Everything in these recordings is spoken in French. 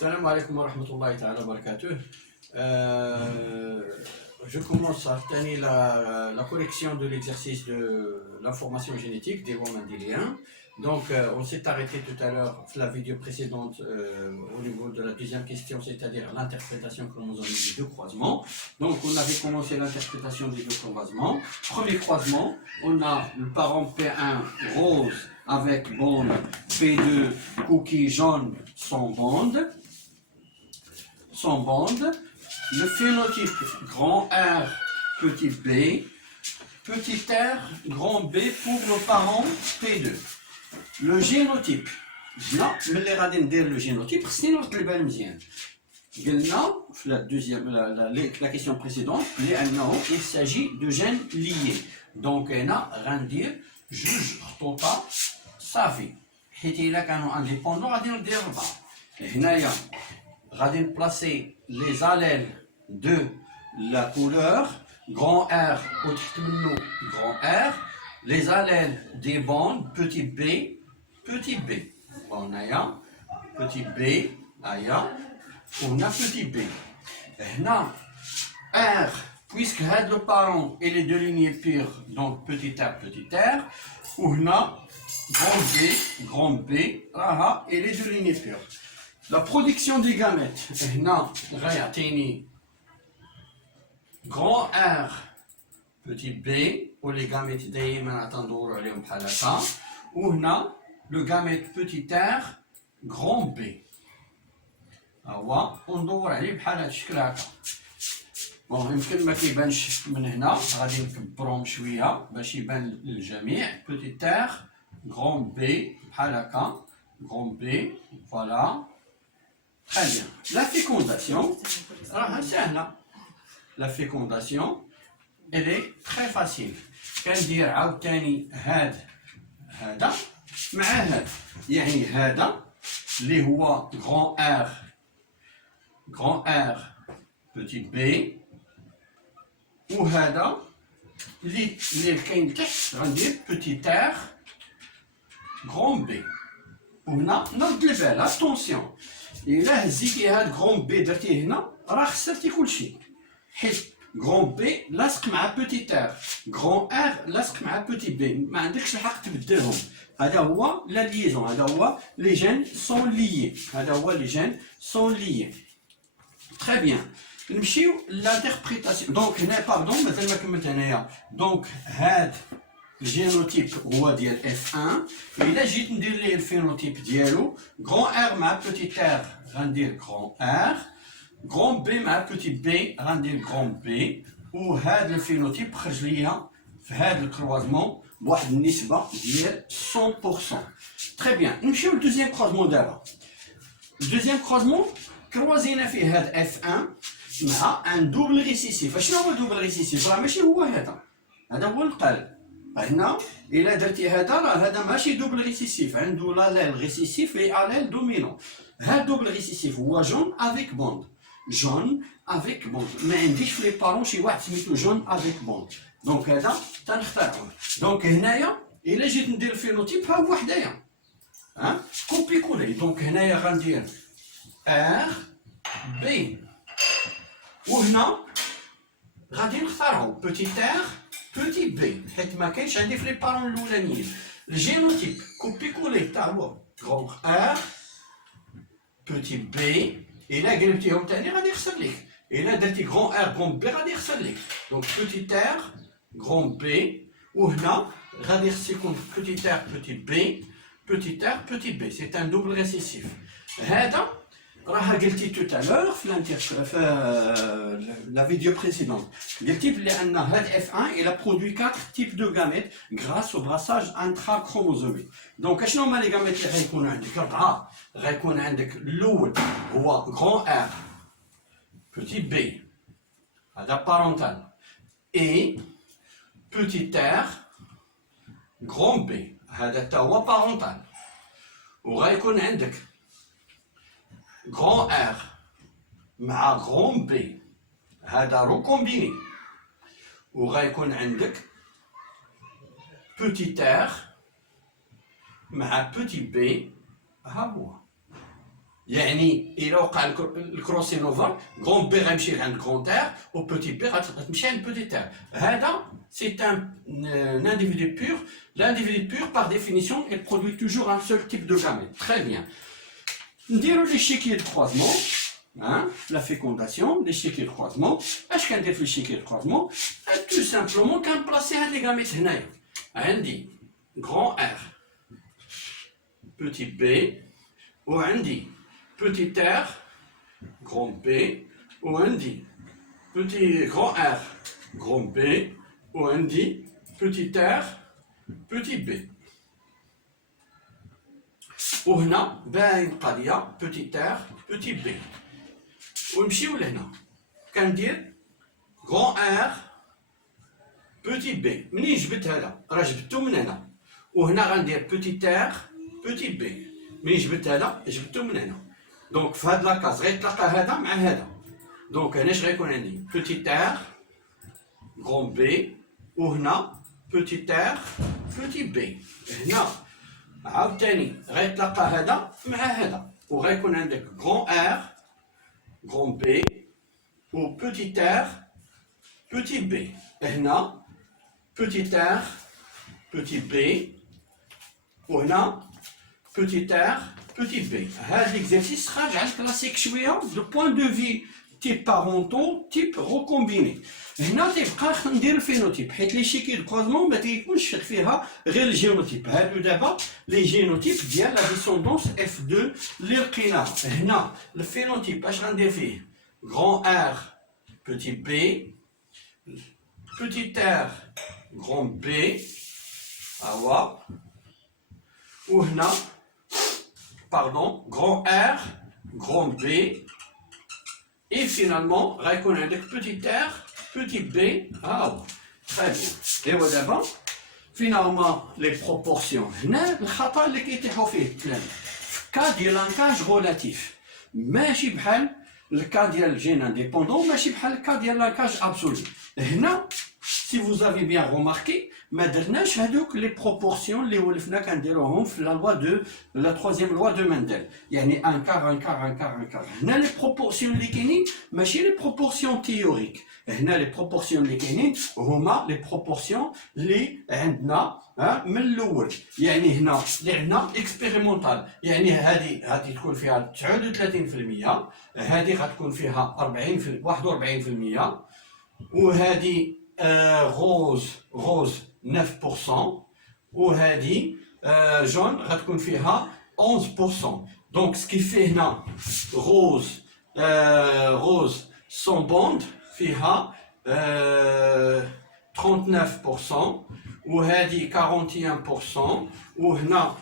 Salam alaikum wa rahmatullahi ta'ala wa barakatuh. Je commence à tenir la correction de l'exercice de l'information génétique des lois mendéliens. Donc, on s'est arrêté tout à l'heure, la vidéo précédente, au niveau de la deuxième question, c'est-à-dire l'interprétation chromosomique des deux croisements. Donc, on avait commencé l'interprétation des deux croisements. Premier croisement, on a le parent P1 rose avec bande, P2 cookie jaune sans bande. Le phénotype grand R, petit b, petit r, grand B pour le parent P2. Le génotype, là, mais les radins dire le génotype, c'est notre lebel mzien. La question précédente, il s'agit de gènes liés. Donc, on a rendir, juge, tota, savi. Si là كانوا indépendants, on va dire هنايا غادي placer les allèles de la couleur grand R au grand R, les allèles des bandes petit b. On a petit b, on a petit b. Là, R, puisque le parent et les deux lignées pures, donc petit r, on a grand B, et les deux lignées pures. La production des gamètes, grand R, petit b, ou les gamètes دايما attendons عليهم بحال هكا، وهنا le gamète petit r, grand B. هو وندور عليه بحال هذا الشكل هكا. بون يمكن ما كيبانش من هنا، غادي نكبروهم شويه باش يبان للجميع. petit r, grand B بحال هكا، grand B, voilà. Très bien. La fécondation, la fécondation, elle est très facile. كندير عاوتاني هذا مع هذا، يعني هذا اللي هو grand R petit b، وهذا اللي كاين تحت غندير petit r grand B. وهنا نرد البال، اتونسيون، إلا هزيتي هاد غون بي درتيه هنا راه خسرتي كلشي، حيت غون بي لاصق مع بوتي ار، غون ار لاصق مع بوتي بي، ما عندكش الحق تبدلهم. هذا هو لا ليزون، هذا هو لي جين سون ليي، هذا هو لي جين سون ليي. تري بيان، نمشيو لانتربريتاسيون. دونك هنا باردون مازال ما كملت هنايا. دونك هاد الجينوتيب هو ديال F1. إلا جيت ندير ليه الفينوتيب ديالو غون R مع بوتي R غندير غون R، غون B مع بوتي B غندير غون B، وهاد الفينوتيب خرج ليا في هاد الكروازمون بواحد النسبة ديال 100%. تري بيان، نمشيو للدوزيام كروازمون دابا. الدوزيام كروازمون كروازينا فيه هاد F1 مع ان دوبل ريسيسيف. اشنو هو دوبل ريسيسيف؟ راه ماشي هو هذا، هذا هو القلب. هنا إلا درتي هذا راه هذا ماشي دوبل ريسيسيف، عنده لاليل ريسيسيف و اليل دومينون. هاد دوبل ريسيسيف هو جون افيك بوند، جون افيك بوند. ما عنديش في لي بارون شي واحد سميتو جون افيك بوند، دونك هذا تنختاروه. دونك هنايا إلا جيت ندير الفينوتيب ها هو حدايا، كوبي كولي. دونك هنايا غندير ار بي، وهنا غادي نختارو بوتي ار بوتي بي، حيت ما كاينش عندي في لي بارون الاولانيين. الجينوتيب كوبي كولي تاع هو غون ار بوتي بي، الا قلبتيهم ثاني غادي يخسر ليك. الا درتي غون ار غون بي غادي يخسر ليك. دونك بوتي ار غون بي، وهنا غادي يخص يكون بوتي ار بوتي بي، بوتي ار بوتي بي. سي ان دوبل ريسيسيف. هذا راها قلتي tout à l'heure في la vidéo précédente. قلتي بلي ان هاد F1 il a produit 4 types de gamètes grâce au brassage intrachromosomique. دونك اشنو هما لي gamètes اللي غيكون عندك؟ 4. غيكون عندك الاول هو grand R petit B، هذا parental، et petit R grand B، هذا حتى هو parental. وغيكون عندك grand R مع grand B، هذا روكومبيني. وغيكون عندك petit r مع petit b، ها هو يعني إلا وقع الكروسين اوفر غون بي غيمشي عند غون تير و بوتي بي غتمشي عند بوتي تير. هذا سي ان individu pur. L'individu pur par définition il produit toujours un seul type de gamète. Très bien. نديرو l'échiquier de croisement. Hein, la fécondation, l'échiquier de croisement. اش كندير في l'échiquier de croisement؟ tout simplement كنبلاصي هاد لي غاميت هنايا. عندي grand R, petit b, و عندي petit r, grand B, و عندي petit grand R, grand B, و عندي petit r, petit b. وهنا باين القضية petit r, petit b. ونمشيو لهنا كندير grand R, petit b. منين جبت هذا؟ راه جبتو من هنا. وهنا غندير petit r, petit b. منين جبت هذا؟ جبتو من هنا. دونك في هاد لاكاز غيتلاقى هذا مع هذا. دونك هنا اش غيكون عندي؟ petit r, grand B, وهنا petit r, petit b. هنا عاوتاني غيتلاقى هذا مع هذا وغيكون عندك grand R, grand B, و petit r, petit b. هنا petit r, petit b, وهنا petit r, petit b. هذا l'exercice خارج على الكلاسيك شويه دو بوين دو في تيب بارونتو تيب ريكومبيني. هنا تيبقى ندير الفينوتيب حيت لي شيكي دو كروزمون ما تيكونش فيها غير الجينوتيب. هادو دابا لي جينوتيب ديال لا ديسوندونس اف 2 اللي لقيناها. هنا الفينوتيب اش غندير فيه؟ grand R, petit b, petit r, grand B, هاهو. وهنا pardon, grand R, grand B, et finalement, غيكون عندك petit r, petit b, très bien. Et d'abord, finalement, les proportions. هنا الخطأ اللي كيطيحوا فيه التلاميذ في كا ديال لانكاج غولاتيف ماشي بحال الكا ديال الجين انديبوندون ماشي بحال الكا ديال لانكاج ابسولي. هنا si vous avez bien remarqué ما درناش هذوك لي بروبورسيون اللي ولفنا كنديروهم في لا لوا دو لا تروازيام لوا دو مندل يعني ان كار ان كار ان كار ان كار. هنا لي بروبورسيون اللي كاينين ماشي لي بروبورسيون تيوريك. هنا لي بروبورسيون اللي كاينين هما لي بروبورسيون اللي عندنا من الاول. يعني هنا اللي عندنا اكسبيريمونتال يعني هذه تكون فيها 39%، هذه غتكون فيها 41%، وهذه روز 9%، وهذه جون غتكون فيها 11%. دونك سكي فيه هنا روز سون بوند فيها 39%، وهذه 41%، وهنا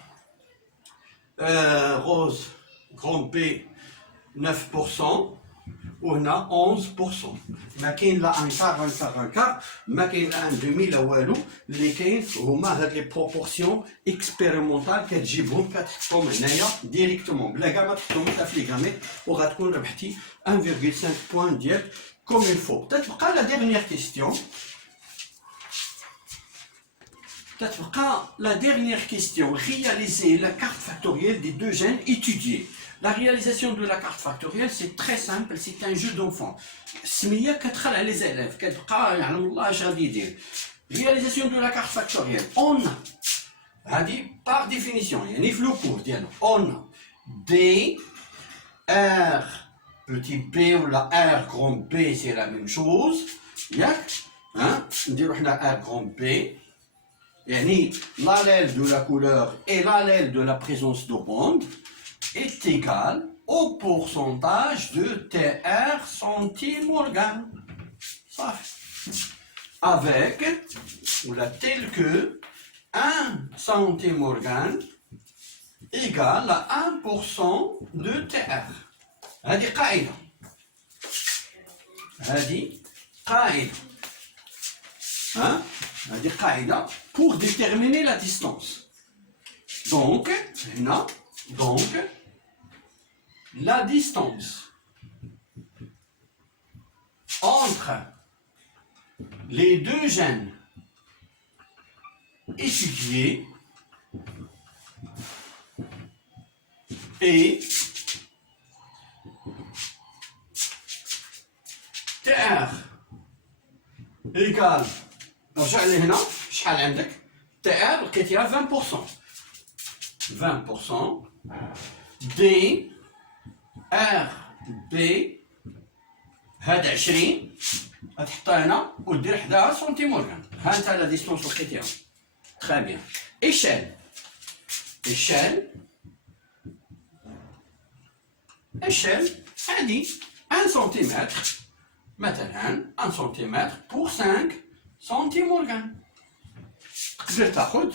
روز غران بي 9%، وهنا 11%. ما كاين لا ان كار ان كار ان كار، ما كاين لا ان دومي لا والو. اللي كاين هما هاد لي بروبورسيون اكسبيريمونتال كتجيبهم كتحطهم هنايا ديريكتومون بلا كاع ما تحطهم حتى في لي غاميت، وغتكون ربحتي 1,5 بوان ديالك كوم il faut. تتبقى لا ديرنيير كيستيون. La dernière question, réaliser la carte factorielle des deux gènes étudiés. La réalisation de la carte factorielle, c'est très simple, c'est un jeu d'enfant. سمية كتخل على les élèves, كتبقى يعلم الله اش غادي يدير. Réalisation de la carte factorielle, on a, هادي par définition, يعني في لو كور ديالنا, on a B, R, petit b ou la R grand B, c'est la même chose. ياك نديرو حنا R grand B. يعني l'allèle de la couleur et l'allèle de la présence de bande est égal au pourcentage de TR centimorgane. Avec, ou la tel que 1 centimorgane égale à 1% de TR. هذه قاعدة. هذه قاعدة. هذه قاعدة pour déterminer la distance. Donc, la distance entre les deux gènes étudiés, 1 égal, نرجع لهنا شحال عندك TR لقيتيها 20%. D R B هاد 20 غتحطها هنا ودير حداها سنتيمورغان. ها انت لا ديستونس لقيتيها. تري بيان. échelle عادي 1 سنتيمتر مثلا 1 سنتيمتر pour 5 سنتيمورغان. تقدر تاخد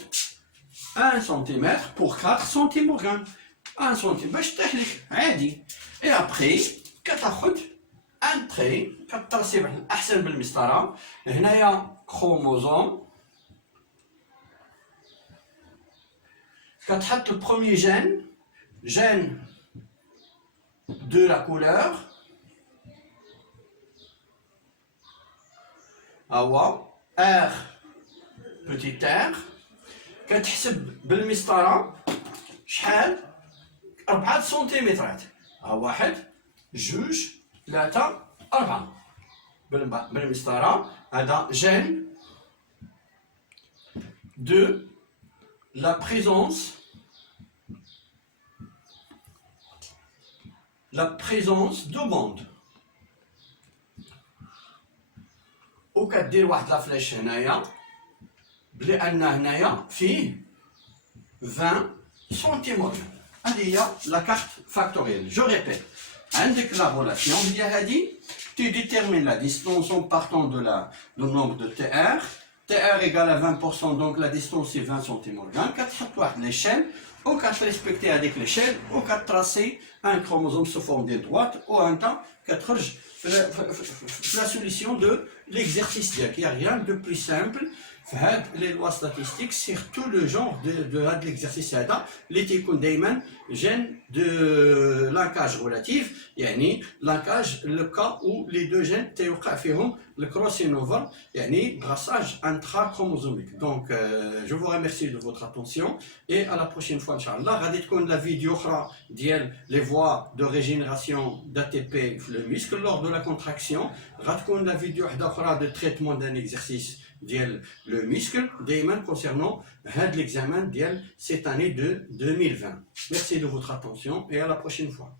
1 سنتيمتر pour 4 سنتيمورغان. 1 سنتيمتر باش تطيح لك عادي. اي ابخي كتاخد ان تري كترسي واحد الاحسن بالمسطره. هنايا كروموزوم كتحط البروميي جين de la couleur. هو R petit r كتحسب بالمسطره شحال 4 سنتيمترات. ها 1 2 3 4 بالمسطره. هذا gène de la présence de bande. وكدير واحد لافلاش هنايا بلان هنايا فيه 20 سنتيمورغان. هذه هي لا كارت فاكتوريال. جو ريبيت، عندك لا ريلاسيون هي هذه. Tu détermines la distance en partant de du nombre de TR. TR égale à 20%, donc la distance c'est 20 cm. كتحط واحد l'échelle وكتريسبكتي هذيك l'échelle وكتراسي un chromosome sous forme de droite وانت كتخرج في la solution de l'exercice ديالك. Il n'y a rien de plus simple في هاد les lois statistiques, surtout le genre de هاد l'exercice هذا اللي تيكون دائما gène de linkage relatif، يعني linkage le cas où les deux gènes تيوقع فيهم le crossing over، يعني brassage intrachromosomique. Donc je vous remercie de votre attention et à la prochaine fois inchallah. غادي تكون la vidéo اخرى ديال les voies de régénération d'ATP في le muscle lors de la contraction. غتكون la vidéo واحده اخرى de traitement d'un exercice ديال le muscle دائما concernant هاد l'examen ديال cette année de 2020. Merci de votre attention et à la prochaine fois.